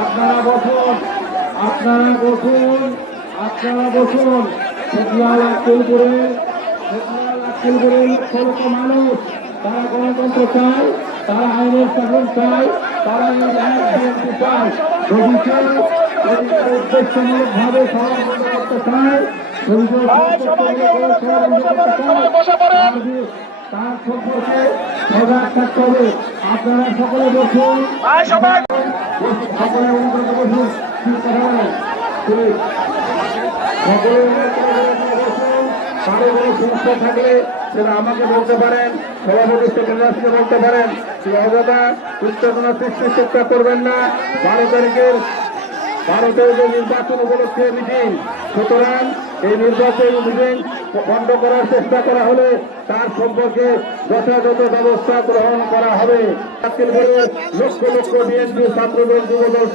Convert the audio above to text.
আপনারা বসুন, আপনারা বসুন, আপনারা বসুন। আক্কেলপুরে লক্ষ লক্ষ মানুষ, তারা গণতন্ত্র চায়, তারা আইনের শাসন চায়, তারা বিএনপি চায়। উদ্দেশ্যমূলক ভাবে সমাবেশ করতে চায়, তার সম্পর্কে সজাগ থাকতে হবে। আপনারা সকলে বসুন, সকলে অনুগ্রহ বসুন, সকলে কারো কোনো সমস্যা থাকলে সেটা আমাকে বলতে পারেন, সভাপতি সেক্রেটারিকে বলতে পারেন। সেই অযথা উত্তেজনা সৃষ্টির চেষ্টা করবেন না। 12 তারিখের নির্বাচন উপলক্ষে মিটিং, সুতরাং এই নির্বাচন মিটিং বন্ধ করার চেষ্টা করা হলে তার সম্পর্কে যথাযথ ব্যবস্থা গ্রহণ করা হবে। লক্ষ লক্ষ বিএনপি ছাত্রদল যুবদল